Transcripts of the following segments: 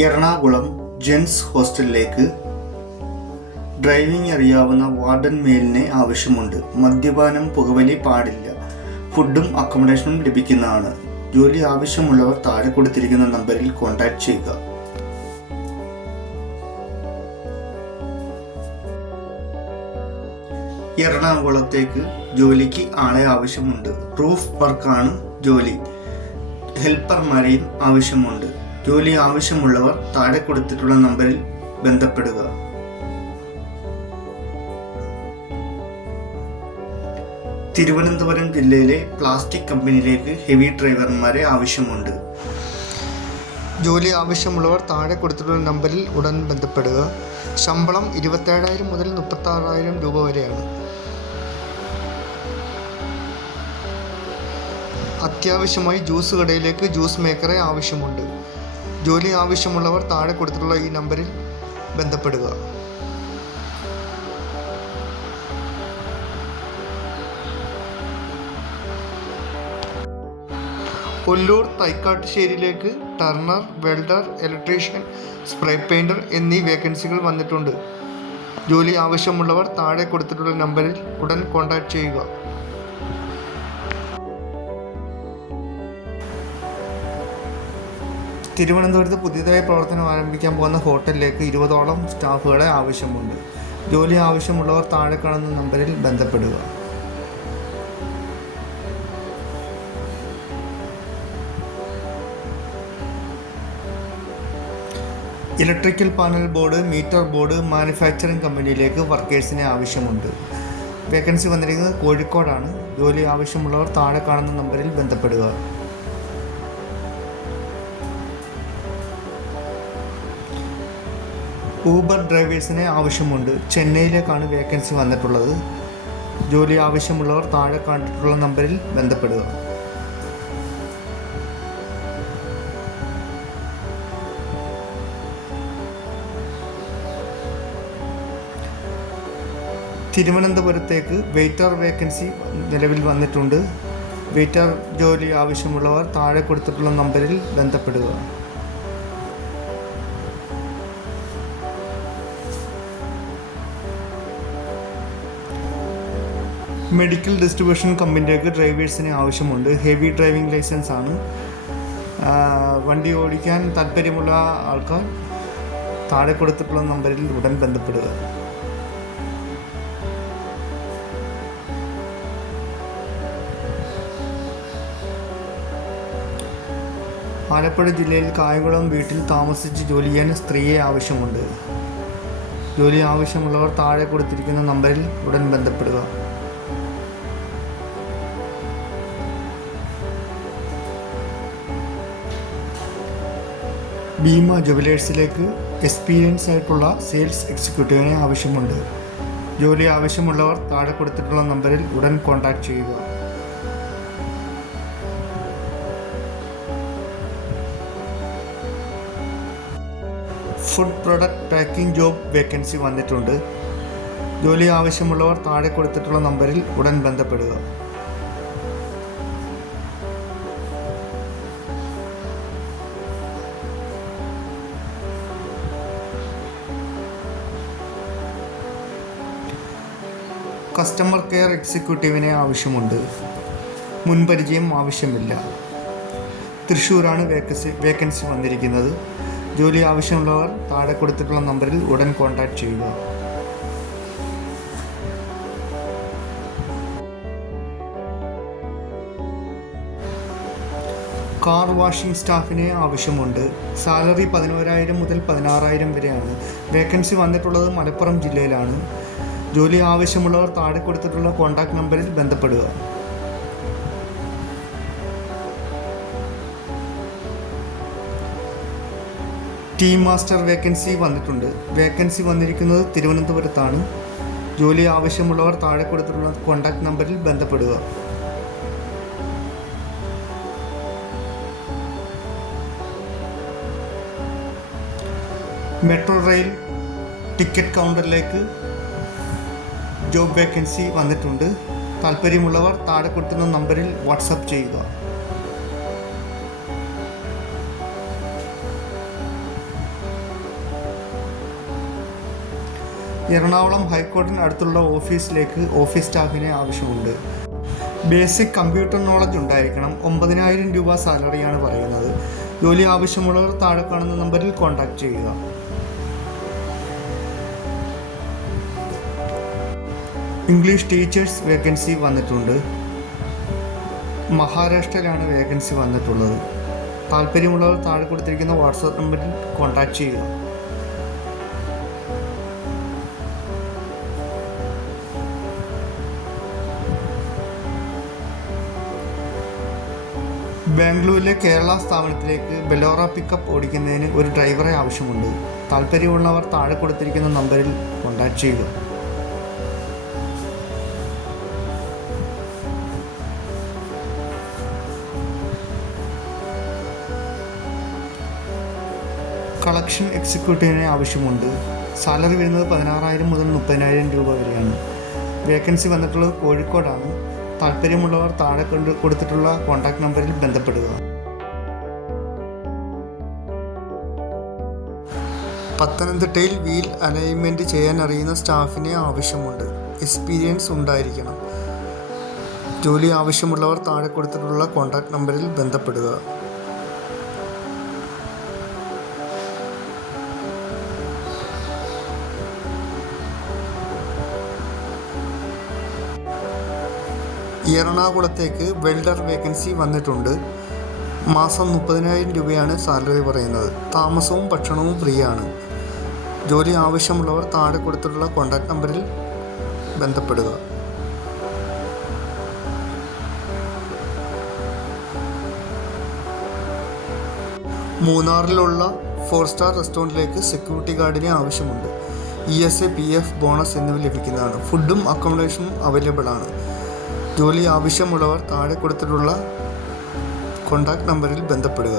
Ernakulam gents ഹോസ്റ്റലിലേക്ക് driving അറിയാവുന്ന warden മെയിലിനെ ആവശ്യമുണ്ട്. മദ്യപാനം, പുകവലി പാടില്ല. ഫുഡും അക്കോമഡേഷനും ലഭിക്കുന്നതാണ്. ജോലി ആവശ്യമുള്ളവർ താഴെ കൊടുത്തിരിക്കുന്ന നമ്പറിൽ കോൺടാക്ട് ചെയ്യുക. എറണാകുളത്തേക്ക് ജോലിക്ക് ആളെ ആവശ്യമുണ്ട്. റൂഫ് വർക്കാണ് ജോലി. ഹെൽപ്പർമാരെയും ആവശ്യമുണ്ട്. ജോലി ആവശ്യമുള്ളവർ താഴെ കൊടുത്തിട്ടുള്ള നമ്പറിൽ ബന്ധപ്പെടുക. തിരുവനന്തപുരം ജില്ലയിലെ പ്ലാസ്റ്റിക് കമ്പനിയിലേക്ക് ഹെവി ഡ്രൈവർമാരെ ആവശ്യമുണ്ട്. ജോലി ആവശ്യമുള്ളവർ താഴെ കൊടുത്തിട്ടുള്ള നമ്പറിൽ ഉടൻ ബന്ധപ്പെടുക. ശമ്പളം 27,000 മുതൽ 36,000 രൂപ വരെയാണ്. അത്യാവശ്യമായി ജ്യൂസ് കടയിലേക്ക് ജ്യൂസ് മേക്കറെ ആവശ്യമുണ്ട്. ജോലി ആവശ്യമുള്ളവർ താഴെ കൊടുത്തിട്ടുള്ള ഈ നമ്പറിൽ ബന്ധപ്പെടുക. കൊല്ലൂർ തൈക്കാട്ടുശ്ശേരിയിലേക്ക് turner, welder, electrician, spray painter എന്നീ വേക്കൻസികൾ വന്നിട്ടുണ്ട്. ജോലി ആവശ്യമുള്ളവർ താഴെ കൊടുത്തിട്ടുള്ള നമ്പറിൽ ഉടൻ കോൺടാക്ട് ചെയ്യുക. തിരുവനന്തപുരത്ത് പുതിയതായി പ്രവർത്തനം ആരംഭിക്കാൻ പോകുന്ന ഹോട്ടലിലേക്ക് 20ഓളം സ്റ്റാഫുകളെ ആവശ്യമുണ്ട്. ജോലി ആവശ്യമുള്ളവർ താഴെ കാണുന്ന നമ്പറിൽ ബന്ധപ്പെടുക. Electrical panel board, metre board manufacturing കമ്പനിയിലേക്ക് വർക്കേഴ്സിനെ ആവശ്യമുണ്ട്. വേക്കൻസി വന്നിരിക്കുന്നത് കോഴിക്കോടാണ്. ജോലി ആവശ്യമുള്ളവർ താഴെ കാണുന്ന നമ്പറിൽ ബന്ധപ്പെടുക. ഊബർ ഡ്രൈവേഴ്സിനെ ആവശ്യമുണ്ട്. ചെന്നൈയിലേക്കാണ് വേക്കൻസി വന്നിട്ടുള്ളത്. ജോലി ആവശ്യമുള്ളവർ താഴെ കണ്ടിട്ടുള്ള നമ്പറിൽ ബന്ധപ്പെടുക. തിരുവനന്തപുരത്തേക്ക് വെയിറ്റർ വേക്കൻസി നിലവിൽ വന്നിട്ടുണ്ട്. വെയിറ്റർ ജോലി ആവശ്യമുള്ളവർ താഴെ കൊടുത്തിട്ടുള്ള നമ്പറിൽ ബന്ധപ്പെടുക. മെഡിക്കൽ ഡിസ്ട്രിബ്യൂഷൻ കമ്പനിയിലേക്ക് ഡ്രൈവേഴ്സിന് ആവശ്യമുണ്ട്. ഹെവി ഡ്രൈവിംഗ് ലൈസൻസ് ആണ്. വണ്ടി ഓടിക്കാൻ താല്പര്യമുള്ള ആൾക്കാർ താഴെ കൊടുത്തിട്ടുള്ള നമ്പറിൽ ഉടൻ ബന്ധപ്പെടുക. ആലപ്പുഴ ജില്ലയിൽ കായംകുളം വീട്ടിൽ താമസിച്ച് ജോലി ചെയ്യാൻ സ്ത്രീയെ ആവശ്യമുണ്ട്. ജോലി ആവശ്യമുള്ളവർ താഴെ കൊടുത്തിരിക്കുന്ന നമ്പറിൽ ഉടൻ ബന്ധപ്പെടുക. ഭീമ ജുവലേഴ്സിലേക്ക് എക്സ്പീരിയൻസ് ആയിട്ടുള്ള സെയിൽസ് എക്സിക്യൂട്ടീവിനെ ആവശ്യമുണ്ട്. ജോലി ആവശ്യമുള്ളവർ താഴെ കൊടുത്തിട്ടുള്ള നമ്പറിൽ ഉടൻ കോൺടാക്ട് ചെയ്യുക. Food product packing job vacancy വന്നിട്ടുണ്ട്. ജോലി ആവശ്യമുള്ളവർ താഴെ കൊടുത്തിട്ടുള്ള നമ്പറിൽ ഉടൻ ബന്ധപ്പെടുക. കസ്റ്റമർ കെയർ എക്സിക്യൂട്ടീവിനെ ആവശ്യമുണ്ട്. മുൻപരിചയം ആവശ്യമില്ല. തൃശ്ശൂരാണ് വേക്കൻസി വന്നിരിക്കുന്നത്. ജോലി ആവശ്യമുള്ളവർ താഴെ കൊടുത്തിട്ടുള്ള നമ്പറിൽ ഉടൻ കോൺടാക്ട് ചെയ്യുക. കാർ വാഷിംഗ് സ്റ്റാഫിനെ ആവശ്യമുണ്ട്. സാലറി 11,000 മുതൽ 16,000 വരെയാണ്. വേക്കൻസി വന്നിട്ടുള്ളത് മലപ്പുറം ജില്ലയിലാണ്. ജോലി ആവശ്യമുള്ളവർ താഴെ കൊടുത്തിട്ടുള്ള കോൺടാക്ട് നമ്പറിൽ ബന്ധപ്പെടുക. ടീം മാസ്റ്റർ വേക്കൻസി വന്നിട്ടുണ്ട്. വേക്കൻസി വന്നിരിക്കുന്നത് തിരുവനന്തപുരത്താണ്. ജോലി ആവശ്യമുള്ളവർ താഴെ കൊടുത്തിട്ടുള്ള കോൺടാക്ട് നമ്പറിൽ ബന്ധപ്പെടുക. മെട്രോ റെയിൽ ടിക്കറ്റ് കൗണ്ടറിലേക്ക് ജോബ് വേക്കൻസി വന്നിട്ടുണ്ട്. താല്പര്യമുള്ളവർ താഴെ കൊടുക്കുന്ന നമ്പറിൽ വാട്സപ്പ് ചെയ്യുക. എറണാകുളം ഹൈക്കോടതിന് അടുത്തുള്ള ഓഫീസിലേക്ക് ഓഫീസ് സ്റ്റാഫിനെ ആവശ്യമുണ്ട്. ബേസിക് കമ്പ്യൂട്ടർ നോളജ് ഉണ്ടായിരിക്കണം. 9,000 രൂപ സാലറിയാണ് പറയുന്നത്. ജോലി ആവശ്യമുള്ളവർ താഴെ കാണുന്ന നമ്പറിൽ കോൺടാക്റ്റ് ചെയ്യുക. ഇംഗ്ലീഷ് ടീച്ചേഴ്സ് വേക്കൻസി വന്നിട്ടുണ്ട്. മഹാരാഷ്ട്രയിലാണ് വേക്കൻസി വന്നിട്ടുള്ളത്. താല്പര്യമുള്ളവർ താഴെ കൊടുത്തിരിക്കുന്ന വാട്സാപ്പ് നമ്പറിൽ കോൺടാക്റ്റ് ചെയ്യുക. ബാംഗ്ലൂരിലെ കേരള സ്ഥാപനത്തിലേക്ക് ബെലോറ പിക്കപ്പ് ഓടിക്കുന്നതിന് ഒരു ഡ്രൈവറെ ആവശ്യമുണ്ട്. താല്പര്യമുള്ളവർ താഴെ കൊടുത്തിരിക്കുന്ന നമ്പറിൽ കോൺടാക്റ്റ് ചെയ്യുക. കളക്ഷൻ എക്സിക്യൂട്ടീവിനെ ആവശ്യമുണ്ട്. സാലറി വരുന്നത് 16,000 മുതൽ 30,000 രൂപ വരെയാണ്. വേക്കൻസി വന്നിട്ടുള്ളത് കോഴിക്കോടാണ്. താല്പര്യമുള്ളവർ താഴെ കൊടുത്തിട്ടുള്ള കോൺടാക്ട് നമ്പറിൽ ബന്ധപ്പെടുക. പത്തനംതിട്ടയിൽ വീൽ അലൈൻമെൻറ്റ് ചെയ്യാൻ അറിയുന്ന സ്റ്റാഫിനെ ആവശ്യമുണ്ട്. എക്സ്പീരിയൻസ് ഉണ്ടായിരിക്കണം. ജോലി ആവശ്യമുള്ളവർ താഴെ കൊടുത്തിട്ടുള്ള കോൺടാക്ട് നമ്പറിൽ ബന്ധപ്പെടുക. എറണാകുളത്തേക്ക് വെൽഡർ വേക്കൻസി വന്നിട്ടുണ്ട്. മാസം 30,000 രൂപയാണ് സാലറി പറയുന്നത്. താമസവും ഭക്ഷണവും ഫ്രീ ആണ്. ജോലി ആവശ്യമുള്ളവർ താഴെ കൊടുത്തിട്ടുള്ള കോൺടാക്ട് നമ്പറിൽ ബന്ധപ്പെടുക. മൂന്നാറിലുള്ള 4 സ്റ്റാർ റെസ്റ്റോറൻറ്റിലേക്ക് സെക്യൂരിറ്റി ഗാർഡിനെ ആവശ്യമുണ്ട്. ESA, PF, ബോണസ് എന്നിവ ലഭിക്കുന്നതാണ്. ഫുഡും അക്കോമഡേഷനും അവൈലബിൾ ആണ്. ജോലി ആവശ്യമുള്ളവർ താഴെ കൊടുത്തിട്ടുള്ള കോൺടാക്ട് നമ്പറിൽ ബന്ധപ്പെടുക.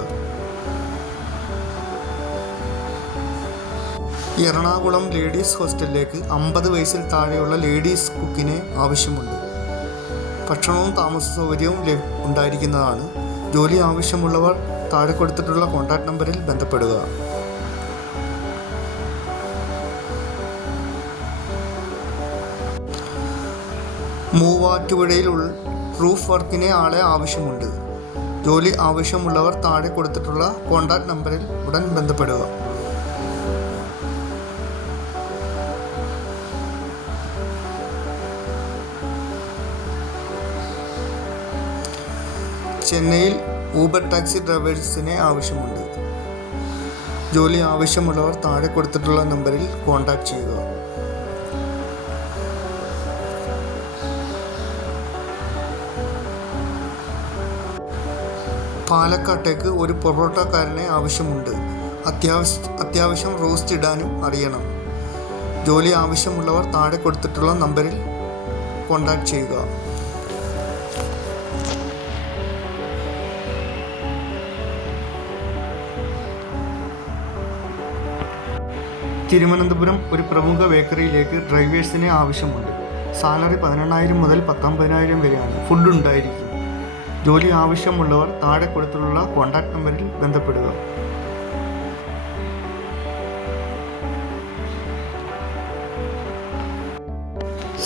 എറണാകുളം ലേഡീസ് ഹോസ്റ്റലിലേക്ക് 50 വയസ്സിൽ താഴെയുള്ള ലേഡീസ് കുക്കിനെ ആവശ്യമുണ്ട്. ഭക്ഷണവും താമസ സൗകര്യവും ഉണ്ടായിരിക്കുന്നതാണ്. ജോലി ആവശ്യമുള്ളവർ താഴെ കൊടുത്തിട്ടുള്ള കോൺടാക്ട് നമ്പറിൽ ബന്ധപ്പെടുക. മൂവാറ്റുപുഴയിൽ റൂഫ് വർക്കിനെ ആളെ ആവശ്യമുണ്ട്. ജോലി ആവശ്യമുള്ളവർ താഴെ കൊടുത്തിട്ടുള്ള കോൺടാക്ട് നമ്പറിൽ ഉടൻ ബന്ധപ്പെടുക. ചെന്നൈയിൽ ഊബർ ടാക്സി ഡ്രൈവേഴ്സിനെ ആവശ്യമുണ്ട്. ജോലി ആവശ്യമുള്ളവർ താഴെ കൊടുത്തിട്ടുള്ള നമ്പറിൽ കോൺടാക്റ്റ് ചെയ്യുക. പാലക്കാട്ടേക്ക് ഒരു പൊറോട്ടക്കാരനെ ആവശ്യമുണ്ട്. അത്യാവശ്യം റോസ്റ്റ് ഇടാനും അറിയണം. ജോലി ആവശ്യമുള്ളവർ താഴെ കൊടുത്തിട്ടുള്ള നമ്പറിൽ കോൺടാക്റ്റ് ചെയ്യുക. തിരുവനന്തപുരം ഒരു പ്രമുഖ ബേക്കറിയിലേക്ക് ഡ്രൈവേഴ്സിനെ ആവശ്യമുണ്ട്. സാലറി 18,000 മുതൽ 19,000 വരെയാണ്. ഫുഡ് ഉണ്ടായിരിക്കും. ജോലി ആവശ്യമുള്ളവർ താഴെ കൊടുത്തിട്ടുള്ള കോൺടാക്ട് നമ്പറിൽ ബന്ധപ്പെടുക.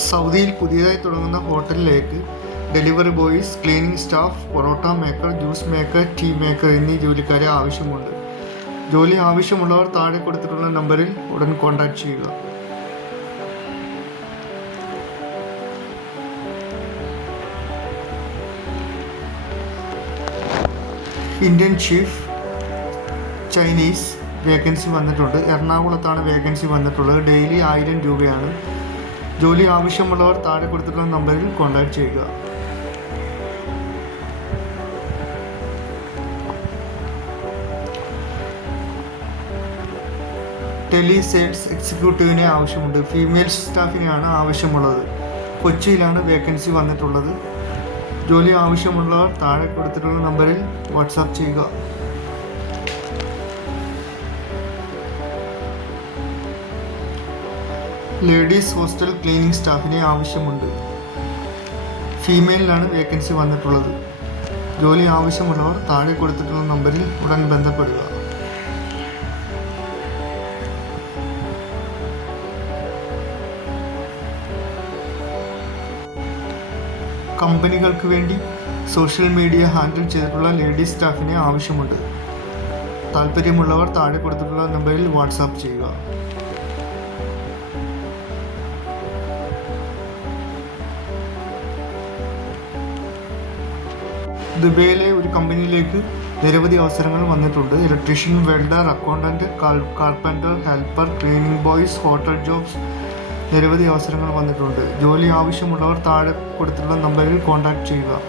സൗദിയിൽ പുതിയതായി തുടങ്ങുന്ന ഹോട്ടലിലേക്ക് delivery boys, cleaning staff, parotta maker, juice maker, tea maker എന്നീ ജോലിക്കാരെ ആവശ്യമുണ്ട്. ജോലി ആവശ്യമുള്ളവർ താഴെ കൊടുത്തിട്ടുള്ള നമ്പറിൽ ഉടൻ കോൺടാക്ട് ചെയ്യുക. ഇന്ത്യൻ ഷീഫ് ചൈനീസ് വേക്കൻസി വന്നിട്ടുണ്ട്. എറണാകുളത്താണ് വേക്കൻസി വന്നിട്ടുള്ളത്. ഡെയിലി 1000 രൂപയാണ്. ജോലി ആവശ്യമുള്ളവർ താഴെ കൊടുത്തിട്ടുള്ള നമ്പറിൽ കോൺടാക്ട് ചെയ്യുക. ടെലി സെയിൽസ് എക്സിക്യൂട്ടീവിനെ ആവശ്യമുണ്ട്. ഫീമെയിൽ സ്റ്റാഫിനെയാണ് ആവശ്യമുള്ളത്. കൊച്ചിയിലാണ് വേക്കൻസി വന്നിട്ടുള്ളത്. ജോലി ആവശ്യമുള്ളവർ താഴെ കൊടുത്തിട്ടുള്ള നമ്പറിൽ വാട്സാപ്പ് ചെയ്യുക. ലേഡീസ് ഹോസ്റ്റൽ ക്ലീനിങ് സ്റ്റാഫിനെ ആവശ്യമുണ്ട്. ഫീമെയിലാണ് വേക്കൻസി വന്നിട്ടുള്ളത്. ജോലി ആവശ്യമുള്ളവർ താഴെ കൊടുത്തിട്ടുള്ള നമ്പറിൽ ഉടൻ ബന്ധപ്പെടുക. കമ്പനികൾക്ക് വേണ്ടി സോഷ്യൽ മീഡിയ ഹാൻഡിൽ ചെയ്തിട്ടുള്ള ലേഡീസ് സ്റ്റാഫിനെ ആവശ്യമുണ്ട്. താല്പര്യമുള്ളവർ താഴെ കൊടുത്തിട്ടുള്ള നമ്പറിൽ വാട്സാപ്പ് ചെയ്യുക. ദുബൈയിലെ ഒരു കമ്പനിയിലേക്ക് നിരവധി അവസരങ്ങൾ വന്നിട്ടുണ്ട്. Electrician, welder, accountant, carpenter, helper, cleaning boys, hotel jobs നിരവധി അവസരങ്ങൾ വന്നിട്ടുണ്ട്. ജോലി ആവശ്യമുള്ളവർ താഴെ കൊടുത്തിട്ടുള്ള നമ്പറിൽ കോൺടാക്റ്റ് ചെയ്യുക.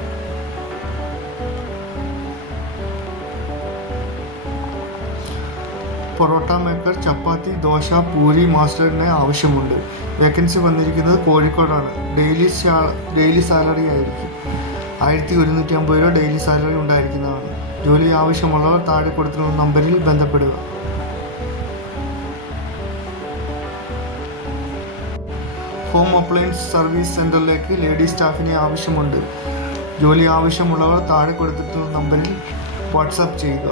പൊറോട്ട മേക്കർ, ചപ്പാത്തി, ദോശ, പൂരി മാസ്റ്ററിനെ ആവശ്യമുണ്ട്. വേക്കൻസി വന്നിരിക്കുന്നത് കോഴിക്കോടാണ്. ഡെയിലി സാലറി ആയിരിക്കും 1150 രൂപ ഡെയിലി സാലറി ഉണ്ടായിരിക്കുന്നതാണ്. ജോലി ആവശ്യമുള്ളവർ താഴെ കൊടുത്തിട്ടുള്ള നമ്പറിൽ ബന്ധപ്പെടുക. ഹോം അപ്ലയൻസ് സർവീസ് സെൻ്ററിലേക്ക് ലേഡീസ് സ്റ്റാഫിനെ ആവശ്യമുണ്ട്. ജോലി ആവശ്യമുള്ളവർ താഴെ കൊടുത്തിട്ടുള്ള നമ്പറിൽ വാട്സാപ്പ് ചെയ്യുക.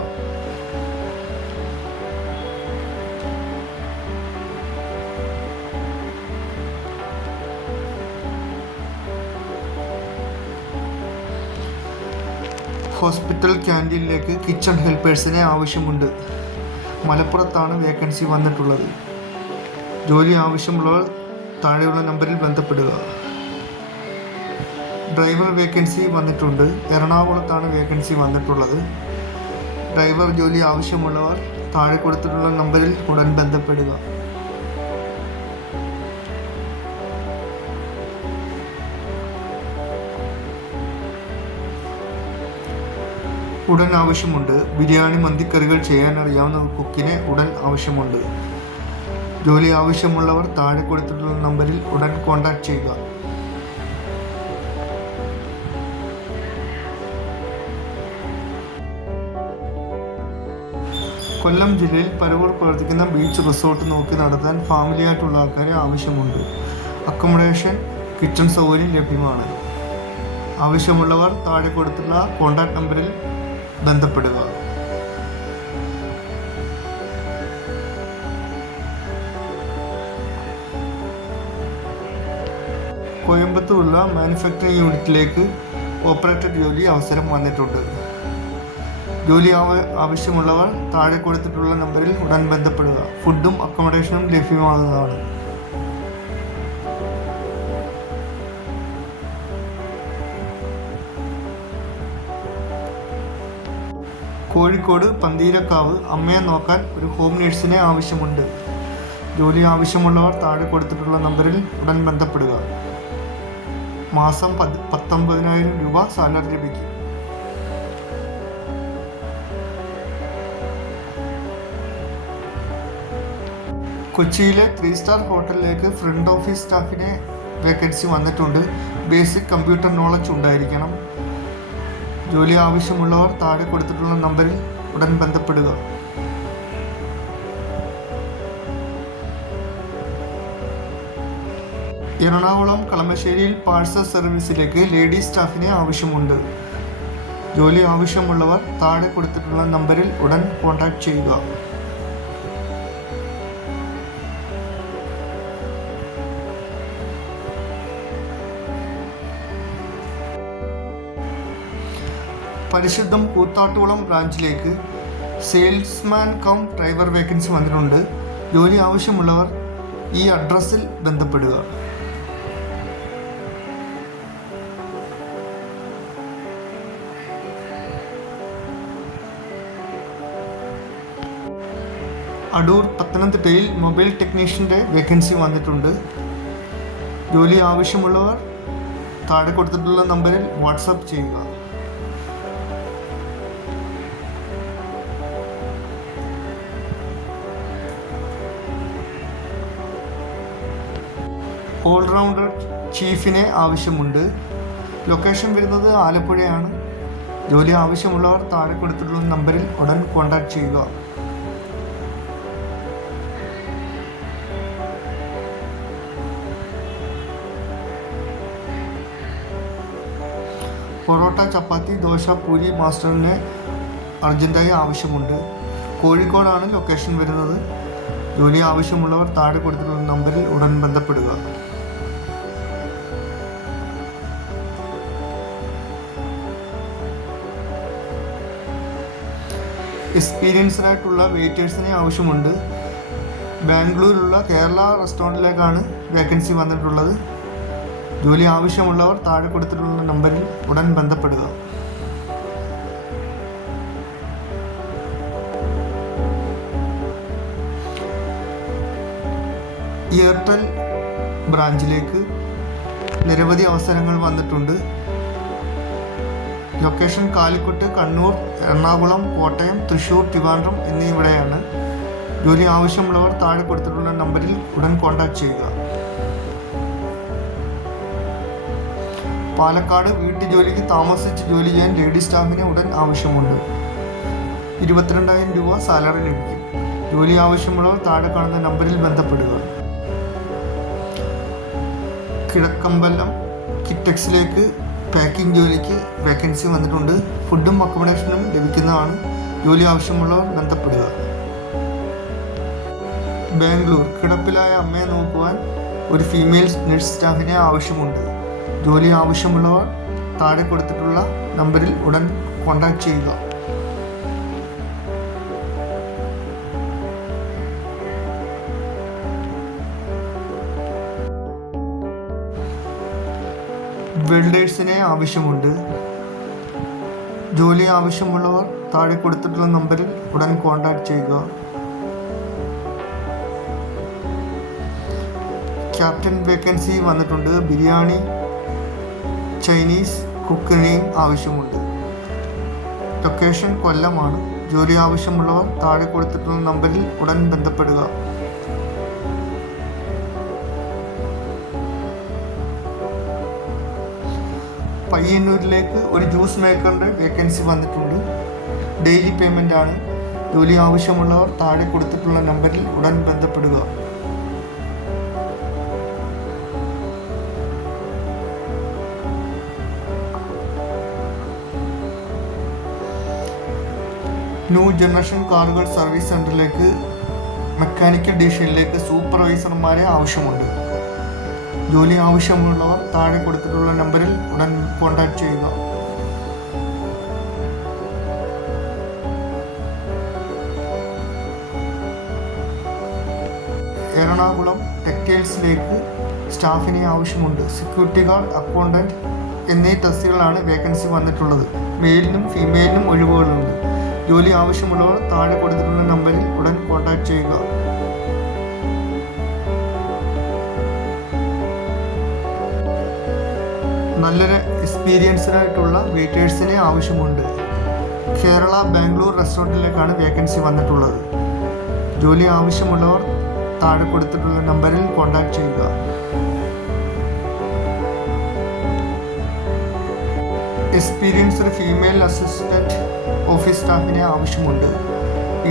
ഹോസ്പിറ്റൽ ക്യാൻറ്റീനിലേക്ക് കിച്ചൺ ഹെൽപ്പേഴ്സിനെ ആവശ്യമുണ്ട്. മലപ്പുറത്താണ് വേക്കൻസി വന്നിട്ടുള്ളത്. ജോലി ആവശ്യമുള്ളവർ താഴെയുള്ള നമ്പറിൽ ബന്ധപ്പെടുക. ഡ്രൈവർ വേക്കൻസി വന്നിട്ടുണ്ട്. എറണാകുളത്താണ് വേക്കൻസി വന്നിട്ടുള്ളത്. ഡ്രൈവർ ജോലി ആവശ്യമുള്ളവർ താഴെ കൊടുത്തിട്ടുള്ള നമ്പറിൽ ഉടൻ ബന്ധപ്പെടുക. ഉടൻ ആവശ്യമുണ്ട്. ബിരിയാണി, മന്തിക്കറികൾ ചെയ്യാൻ അറിയാവുന്ന കുക്കിനെ ഉടൻ ആവശ്യമുണ്ട്. ജോലി ആവശ്യമുള്ളവർ താഴെ കൊടുത്തിട്ടുള്ള നമ്പറിൽ ഉടൻ കോൺടാക്റ്റ് ചെയ്യുക. കൊല്ലം ജില്ലയിൽ പരവൂർ പ്രവർത്തിക്കുന്ന ബീച്ച് റിസോർട്ട് നോക്കി നടത്താൻ ഫാമിലിയായിട്ടുള്ള ആൾക്കാരെ ആവശ്യമുണ്ട്. അക്കോമഡേഷൻ, കിച്ചൺ സൗകര്യം ലഭ്യമാണ്. ആവശ്യമുള്ളവർ താഴെ കൊടുത്തുള്ള കോൺടാക്റ്റ് നമ്പറിൽ ബന്ധപ്പെടുക. കോയമ്പത്തൂരുള്ള മാനുഫാക്ചറിംഗ് യൂണിറ്റിലേക്ക് ഓപ്പറേറ്റർ ജോലി അവസരം വന്നിട്ടുണ്ട്. ജോലി ആവശ്യമുള്ളവർ താഴെ കൊടുത്തിട്ടുള്ള നമ്പറിൽ ഉടൻ ബന്ധപ്പെടുക. ഫുഡും അക്കോമഡേഷനും ലഭ്യമാകുന്നതാണ്. കോഴിക്കോട് പന്തീരക്കാവ് അമ്മയെ നോക്കാൻ ഒരു ഹോം നേഴ്സിനെ ആവശ്യമുണ്ട്. ജോലി ആവശ്യമുള്ളവർ താഴെ കൊടുത്തിട്ടുള്ള നമ്പറിൽ ഉടൻ ബന്ധപ്പെടുക. മാസം 19,000 രൂപ സാലറി ലഭിക്കും. കൊച്ചിയിലെ 3 സ്റ്റാർ ഹോട്ടലിലേക്ക് ഫ്രണ്ട് ഓഫീസ് സ്റ്റാഫിനെ വേക്കൻസി വന്നിട്ടുണ്ട്. ബേസിക് കമ്പ്യൂട്ടർ നോളജ് ഉണ്ടായിരിക്കണം. ജോലി ആവശ്യമുള്ളവർ താഴെ കൊടുത്തിട്ടുള്ള നമ്പറിൽ ഉടൻ ബന്ധപ്പെടുക. എറണാകുളം കളമശ്ശേരിയിൽ പാഴ്സൽ സർവീസിലേക്ക് ലേഡീസ് സ്റ്റാഫിനെ ആവശ്യമുണ്ട്. ജോലി ആവശ്യമുള്ളവർ താഴെ കൊടുത്തിട്ടുള്ള നമ്പറിൽ ഉടൻ കോൺടാക്റ്റ് ചെയ്യുക. പരിശുദ്ധം കൂത്താട്ടുകുളം ബ്രാഞ്ചിലേക്ക് സെയിൽസ്മാൻ കം ഡ്രൈവർ വേക്കൻസി വന്നിട്ടുണ്ട്. ജോലി ആവശ്യമുള്ളവർ ഈ അഡ്രസ്സിൽ ബന്ധപ്പെടുക. അടൂർ പത്തനംതിട്ടയിൽ മൊബൈൽ ടെക്നീഷ്യൻ്റെ വേക്കൻസി വന്നിട്ടുണ്ട്. ജോലി ആവശ്യമുള്ളവർ താഴെ കൊടുത്തിട്ടുള്ള നമ്പറിൽ വാട്സാപ്പ് ചെയ്യുക. ഓൾറൗണ്ടർ ചീഫിനെ ആവശ്യമുണ്ട്. ലൊക്കേഷൻ വരുന്നത് ആലപ്പുഴയാണ്. ജോലി ആവശ്യമുള്ളവർ താഴെ കൊടുത്തിട്ടുള്ള നമ്പറിൽ ഉടൻ കോൺടാക്റ്റ് ചെയ്യുക. പൊറോട്ട, ചപ്പാത്തി, ദോശ, പൂരി മാസ്റ്ററിന് അർജൻറ്റായി ആവശ്യമുണ്ട്. കോഴിക്കോടാണ് ലൊക്കേഷൻ വരുന്നത്. ജോലി ആവശ്യമുള്ളവർ താഴെ കൊടുത്തിട്ടുള്ള നമ്പറിൽ ഉടൻ ബന്ധപ്പെടുക. എക്സ്പീരിയൻസ്ഡ് ആയിട്ടുള്ള വെയിറ്റേഴ്സിനെ ആവശ്യമുണ്ട്. ബാംഗ്ലൂരിലുള്ള കേരള റെസ്റ്റോറൻറ്റിലേക്കാണ് വേക്കൻസി വന്നിട്ടുള്ളത്. ജോലി ആവശ്യമുള്ളവർ താഴെ കൊടുത്തിട്ടുള്ള നമ്പറിൽ ഉടൻ ബന്ധപ്പെടുക. എയർടെൽ ബ്രാഞ്ചിലേക്ക് നിരവധി അവസരങ്ങൾ വന്നിട്ടുണ്ട്. ലൊക്കേഷൻ കാലിക്കറ്റ്, കണ്ണൂർ, എറണാകുളം, കോട്ടയം, തൃശ്ശൂർ, ട്രിവാൻഡ്രം എന്നിവിടെയാണ്. ജോലി ആവശ്യമുള്ളവർ താഴെ കൊടുത്തിട്ടുള്ള നമ്പറിൽ ഉടൻ കോൺടാക്ട് ചെയ്യുക. പാലക്കാട് വീട്ടുജോലിക്ക് താമസിച്ച് ജോലി ചെയ്യാൻ ലേഡി സ്റ്റാഫിനെ ഉടൻ ആവശ്യമുണ്ട്. 22,000 രൂപ സാലറി ലഭിക്കും. ജോലി ആവശ്യമുള്ളവർ താഴെ കാണുന്ന നമ്പറിൽ ബന്ധപ്പെടുക. കിഴക്കമ്പലം കിറ്റക്സിലേക്ക് പാക്കിംഗ് ജോലിക്ക് വേക്കൻസി വന്നിട്ടുണ്ട്. ഫുഡും അക്കോമഡേഷനും ലഭിക്കുന്നതാണ്. ജോലി ആവശ്യമുള്ളവർ ബന്ധപ്പെടുക. ബാംഗ്ലൂർ കിടപ്പിലായ അമ്മയെ നോക്കുവാൻ ഒരു ഫീമെയിൽ നഴ്സ് സ്റ്റാഫിനെ ആവശ്യമുണ്ട്. ജോലി ആവശ്യമുള്ളവർ താഴെ കൊടുത്തിട്ടുള്ള നമ്പറിൽ ഉടൻ കോൺടാക്ട് ചെയ്യുക. വെൽഡേഴ്സിനെ ആവശ്യമുണ്ട്. ജോലി ആവശ്യമുള്ളവർ താഴെ കൊടുത്തിട്ടുള്ള നമ്പറിൽ ഉടൻ കോൺടാക്ട് ചെയ്യുക. ക്യാപ്റ്റൻ വേക്കൻസി വന്നിട്ടുണ്ട്. ബിരിയാണി, ചൈനീസ് കുക്കിനെയും ആവശ്യമുണ്ട്. ലൊക്കേഷൻ കൊല്ലമാണ്. ജോലി ആവശ്യമുള്ളവർ താഴെ കൊടുത്തിട്ടുള്ള നമ്പറിൽ ഉടൻ ബന്ധപ്പെടുക. പയ്യന്നൂരിലേക്ക് ഒരു ജ്യൂസ് മേക്കറിൻ്റെ വേക്കൻസി വന്നിട്ടുണ്ട്. ഡെയിലി പേയ്മെൻ്റ് ആണ്. ജോലി ആവശ്യമുള്ളവർ താഴെ കൊടുത്തിട്ടുള്ള നമ്പറിൽ ഉടൻ ബന്ധപ്പെടുക. ന്യൂ ജനറേഷൻ കാറുകൾ സർവീസ് സെൻ്ററിലേക്ക് മെക്കാനിക്കൽ ഡിവിഷനിലേക്ക് സൂപ്പർവൈസർമാരെ ആവശ്യമുണ്ട്. ജോലി ആവശ്യമുള്ളവർ താഴെ കൊടുത്തിട്ടുള്ള നമ്പറിൽ ഉടൻ കോൺടാക്ട് ചെയ്യുക. എറണാകുളം ടെക്സ്റ്റൈൽസിലേക്ക് സ്റ്റാഫിനെ ആവശ്യമുണ്ട്. സെക്യൂരിറ്റി ഗാർഡ്, അക്കൗണ്ടൻറ്റ് എന്നീ തസ്തികകളാണ് വേക്കൻസി വന്നിട്ടുള്ളത്. മെയിലിനും ഫീമെയിലിനും ഒഴിവുകളുണ്ട്. ജോലി ആവശ്യമുള്ളവർ താഴെ കൊടുത്തിട്ടുള്ള നമ്പറിൽ ഉടൻ കോൺടാക്ട് ചെയ്യുക. നല്ലൊരു എക്സ്പീരിയൻസ്ഡ് ആയിട്ടുള്ള വെയിറ്റേഴ്സിനെ ആവശ്യമുണ്ട്. കേരള ബാംഗ്ലൂർ റെസ്റ്റോറൻറ്റിലേക്കാണ് വേക്കൻസി വന്നിട്ടുള്ളത്. ജോലി ആവശ്യമുള്ളവർ താഴെ കൊടുത്തിട്ടുള്ള നമ്പറിൽ കോൺടാക്ട് ചെയ്യുക. എക്സ്പീരിയൻസ്ഡ് ഫീമെയിൽ അസിസ്റ്റൻറ്റ് ഓഫീസ് സ്റ്റാഫിനെ ആവശ്യമുണ്ട്.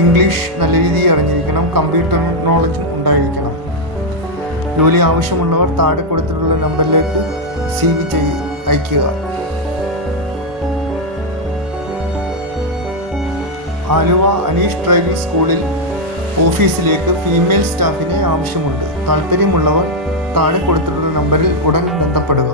ഇംഗ്ലീഷ് നല്ല രീതിയിൽ അറിഞ്ഞിരിക്കണം. കമ്പ്യൂട്ടർ നോളജും ഉണ്ടായിരിക്കണം. ജോലി ആവശ്യമുള്ളവർ താഴെ കൊടുത്തിട്ടുള്ള നമ്പറിലേക്ക് CV അയയ്ക്കുക. ആലുവ അനീഷ് ഡ്രൈവിംഗ് സ്കൂളിൽ ഓഫീസിലേക്ക് ഫീമെയിൽ സ്റ്റാഫിനെ ആവശ്യമുണ്ട്. താല്പര്യമുള്ളവർ താഴെ കൊടുത്തിട്ടുള്ള നമ്പറിൽ ഉടൻ ബന്ധപ്പെടുക.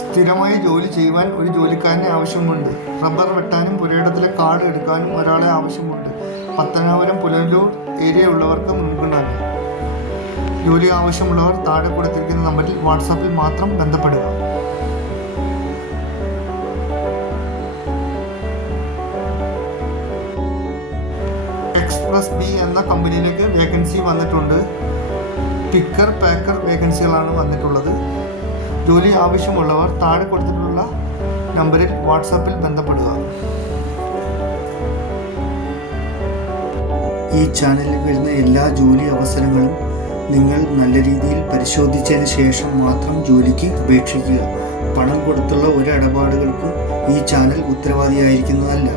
സ്ഥിരമായി ജോലി ചെയ്യുവാൻ ഒരു ജോലിക്കാരനെ ആവശ്യമുണ്ട്. റബ്ബർ വെട്ടാനും പുരയിടത്തിലെ കാർഡ് എടുക്കാനും ഒരാളെ ആവശ്യമുണ്ട്. പത്തനാപുരം, പുനലൂർ ഏരിയ ഉള്ളവർക്ക് മുൻഗണന. ജോലി ആവശ്യമുള്ളവർ താഴെ കൊടുത്തിരിക്കുന്ന നമ്പറിൽ വാട്സാപ്പിൽ മാത്രം ബന്ധപ്പെടുക. എക്സ്പ്രസ് ബി എന്ന കമ്പനിയിലേക്ക് വേക്കൻസി വന്നിട്ടുണ്ട്. പിക്കർ, പാക്കർ വേക്കൻസികളാണ് വന്നിട്ടുള്ളത്. ജോലി ആവശ്യമുള്ളവർ താഴെ കൊടുത്തിട്ടുള്ള നമ്പറിൽ വാട്സാപ്പിൽ ബന്ധപ്പെടുക. ഈ ചാനലിൽ വരുന്ന എല്ലാ ജോലി അവസരങ്ങളും നിങ്ങൾ നല്ല രീതിയിൽ പരിശോധിച്ചതിന് ശേഷം മാത്രം ജോലിക്ക് അപേക്ഷിക്കുക. പണം കൊടുത്തുള്ള ഒരു ഇടപാടുകൾക്കും ഈ ചാനൽ ഉത്തരവാദിയായിരിക്കുന്നതല്ല.